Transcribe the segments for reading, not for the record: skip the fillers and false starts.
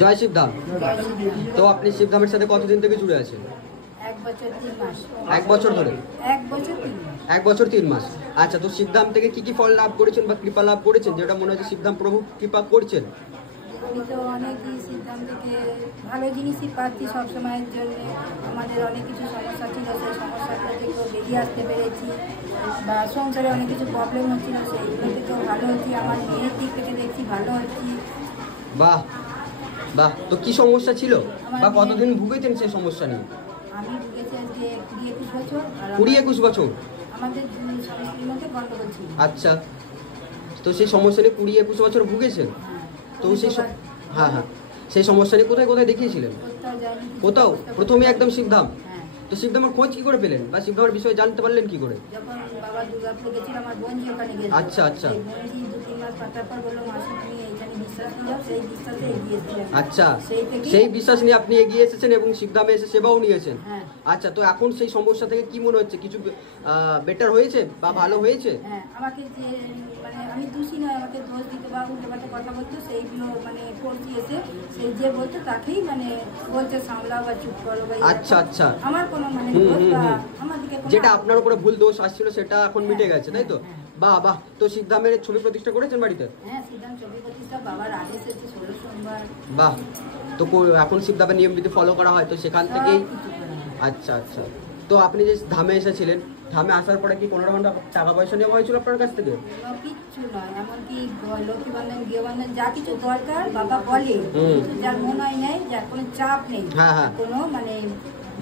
জয় শিবধাম। তো আপনি শিবধামের সাথে কতদিন থেকে জুড়ে আছেন? 1 বছর 3 মাস। 1 বছর ধরে? 1 বছর 3 মাস। 1 বছর 3 মাস। আচ্ছা, তো শিবধাম থেকে কি কি ফল লাভ করেছেন বা কৃপা লাভ করেছেন, যেটা মনে হচ্ছে শিবধাম প্রভু কৃপা করছেন? আমি তো অনেকই শিবধাম থেকে ভালো জিনিসই পাচ্ছি সবসময়ের জন্য। আমাদের অনেক কিছু সমস্যা ছিল, সেই সমস্যাগুলো থেকেও বেরিয়ে আসতে পেরেছি, বা সংসারে অনেক কিছু প্রবলেম হচ্ছিল, সেইগুলো থেকেও ভালো হচ্ছি। আমার মেয়ের দিক থেকে দেখছি ভালো হচ্ছি। বাহ বাহ। তো কি সমস্যা ছিল বা কতদিন ভুগেছেন সেই সমস্যা নিয়ে? আমি ভুগেছি আজকে 20-21 বছর। 20-21 বছর? আমাদের দুই স্বামী স্ত্রীর মধ্যে গন্ডগোল ছিল। আচ্ছা, তো সেই সমস্যা নিয়ে 20-21 বছর ভুগেছেন? তো সেই হ্যাঁ হ্যাঁ, সেই সমস্যা নিয়ে কোথায় কোথায় দেখিয়েছিলেন? কোথাও? প্রথমে একদম শিবধাম। তো শিবধামের খোঁজ কি করে পেলেন বা শিবধামের বিষয়ে জানতে পারলেন কি করে? যখন বাবা দুর্গাপুর গেছিল, আমার বোনজি ওখানে গেছিল। আচ্ছা আচ্ছা। বোনজি 2-3 মাস কাটার পর বললো, মাসি তুমি এইখানে বিশ্বাস করো, সেই বিশ্বাসে এগিয়ে এসেছিলেন। আচ্ছা, সেই বিশ্বাস নিয়ে আপনি এগিয়ে এসেছেন এবং শিবধামে এসে সেবাও নিয়েছেন। আচ্ছা, তো এখন সেই সমস্যা থেকে কি মনে হচ্ছে, কিছু বেটার হয়েছে বা ভালো হয়েছে? হ্যাঁ, আমাকে যে মানে আমি দোষী নয়, আমাকে দোষ দিতে বা উল্টে পাল্টে কথা বলতো, সেইগুলো মানে করছি এসে, সেই যে বলতো তাকেই মানে বলছে সামলাও বা চুপ করো। আচ্ছা আচ্ছা। আমার কোনো মানে দোষ বা আমার দিকে যেটা আপনার উপরে ভুল দোষ আসছিল সেটা এখন মিটে গেছে, তাই তো? বাহ বাহ। তো শিবধামের ছবি প্রতিষ্ঠা করেছেন বাড়িতে? হ্যাঁ, শিবধাম ছবি প্রতিষ্ঠা বাবার আদেশ এসেছে 16 সোমবার। বাহ। তো এখন শিবধামের নিয়ম বিধি ফলো করা হয় তো সেখান থেকেই? আচ্ছা আচ্ছা। তো আপনি যে ধামে এসেছিলেন, ধামে আসার পরে কি কোনো রকম টাকা পয়সা নেওয়া হয়েছিল আপনার কাছ থেকে? কিচ্ছু নয়, এমনকি লক্ষ্মী বন্ধন, গৃহ বন্ধন যা কিছু দরকার বাবা বলে, যার মনে হয় নেই, যার কোনো চাপ নেই, কোনো মানে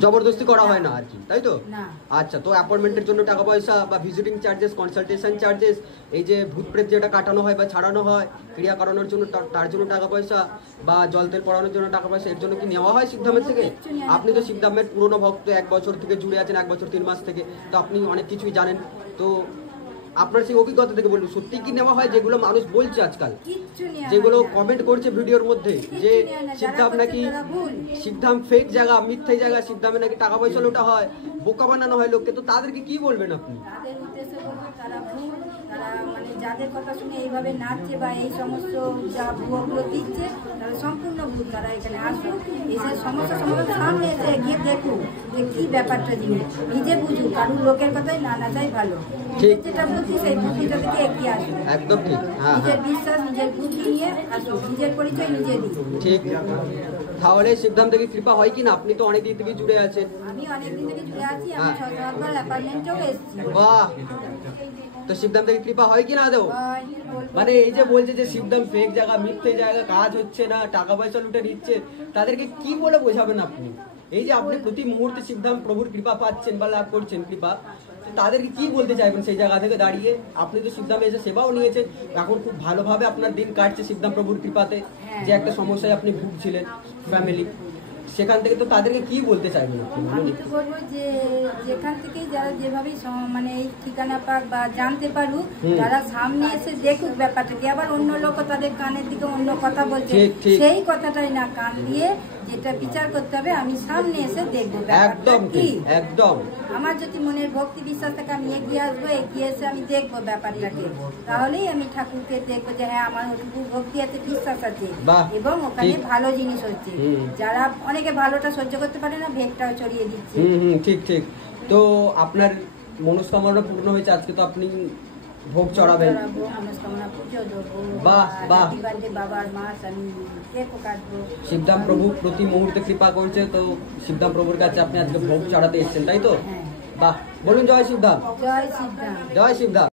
জবরদস্তি করা হয় না আর কি, তাই তো? না। আচ্ছা, তো অ্যাপয়েন্টমেন্টের জন্য টাকা পয়সা বা ভিজিটিং চার্জেস, কনসালটেশন চার্জেস, এই যে ভূত প্রেত যেটা কাটানো হয় বা ছাড়ানো হয়, ক্রিয়া করানোর জন্য তার জন্য টাকা পয়সা, বা জল তেল পড়ানোর জন্য টাকা পয়সা, এর জন্য কি নেওয়া হয় শিবধামের থেকে? আপনি তো শিবধামের পুরনো ভক্ত, 1 বছর থেকে জুড়ে আছেন, 1 বছর 3 মাস থেকে, তো আপনি অনেক কিছুই জানেন। তো আপনার সেই অভিজ্ঞতা থেকে বলুন, সত্যি কি নেওয়া হয় যেগুলো মানুষ বলছে আজকাল, যেগুলো কমেন্ট করছে ভিডিওর মধ্যে, যে শিবধাম নাকি শিবধাম ফেক জায়গা, মিথ্যে জায়গা, শিবধামে নাকি টাকা পয়সা লোটা হয়, বোকা বানানো হয় লোককে, তো তাদেরকে কি বলবেন আপনি? তাদের উদ্দেশ্যে বলবো তারা ভুল, তারা মানে যাদের কথা শুনে এইভাবে নাচছে বা এই সমস্ত যা ভুয়োগুলো দিচ্ছে, তারা সম্পূর্ণ ভুল। তারা এখানে আসুক, এসে সমস্যা সমাধান সামনে এসে গিয়ে দেখুক যে কি ব্যাপারটা, জিনিস নিজে বুঝুক, কারণ লোকের কথাই না নাচাই ভালো। ঠিক, যেটা বুঝছি সেই বুদ্ধিটা থেকে এগিয়ে আসুক। একদম ঠিক। নিজের বিশ্বাস, নিজের বুদ্ধি নিয়ে আসুক, নিজের পরিচয় নিজে দিই। ঠিক। তাহলে শিবধাম থেকে কৃপা হয় কিনা? আপনি তো অনেক দিন থেকে জুড়ে আছেন। আমি অনেক দিন থেকে জুড়ে আছি, আমি 6-7বার অ্যাপার্টমেন্টেও এসেছি। বাহ। তো শিবধাম থেকে কৃপা হয় কিনা আদৌ? মানে এই যে বলছে যে শিবধাম ফেক জায়গা, মিথ্যে জায়গা, কাজ হচ্ছে না, টাকা পয়সা লুটে নিচ্ছে, তাদেরকে কি বলে বোঝাবেন আপনি? এই যে আপনি প্রতি মুহূর্তে শিবধাম প্রভুর কৃপা পাচ্ছেন বা লাভ করছেন কৃপা, তাদেরকে কি বলতে চাইবেন সেই জায়গা থেকে দাঁড়িয়ে? আপনি তো শিবধামে এসে সেবাও নিয়েছেন, এখন খুব ভালোভাবে আপনার দিন কাটছে শিবধাম প্রভুর কৃপাতে। যে একটা সমস্যায় আপনি ভুগছিলেন ফ্যামিলি, সেখান থেকে তো তাদেরকে কি বলতে চাইবেন? আমি তো বলবো যে যেখান থেকেই যারা যেভাবে মানে এই ঠিকানা পাক বা জানতে পারুক, তারা সামনে এসে দেখুক ব্যাপারটাকে। আবার অন্য লোক তাদের কানের দিকে অন্য কথা বলছে, সেই কথাটাই না কান দিয়ে যেটা বিচার করতে হবে, আমি সামনে এসে দেখবো একদম কি। একদম আমার যদি মনের ভক্তি বিশ্বাস থাকে, আমি এগিয়ে আসবো, এগিয়ে এসে আমি দেখবো ব্যাপারটাকে, তাহলেই আমি ঠাকুরকে দেখবো যে হ্যাঁ আমার ওটুকু ভক্তি আছে, বিশ্বাস আছে, এবং ওখানে ভালো জিনিস হচ্ছে। যারা অনেকে ভালোটা সহ্য করতে পারে না, ভেগটাও ছড়িয়ে দিচ্ছে। ঠিক ঠিক। তো আপনার মনস্কামনা পূর্ণ হয়েছে, আজকে তো আপনি ভোগ চড়াবেন। মনস্কামনা পুজো দেবো, বাহ বাহ। বাবার মাস আমি কেকও কাটবো। শিবধাম প্রভু প্রতি মুহূর্তে কৃপা করছে, তো শিবধাম প্রভুর কাছে আপনি আজকে ভোগ চড়াতে এসেছেন, তাই তো? বাহ। বলুন জয় শিবধাম। জয় শিবধাম। জয় শিবধাম।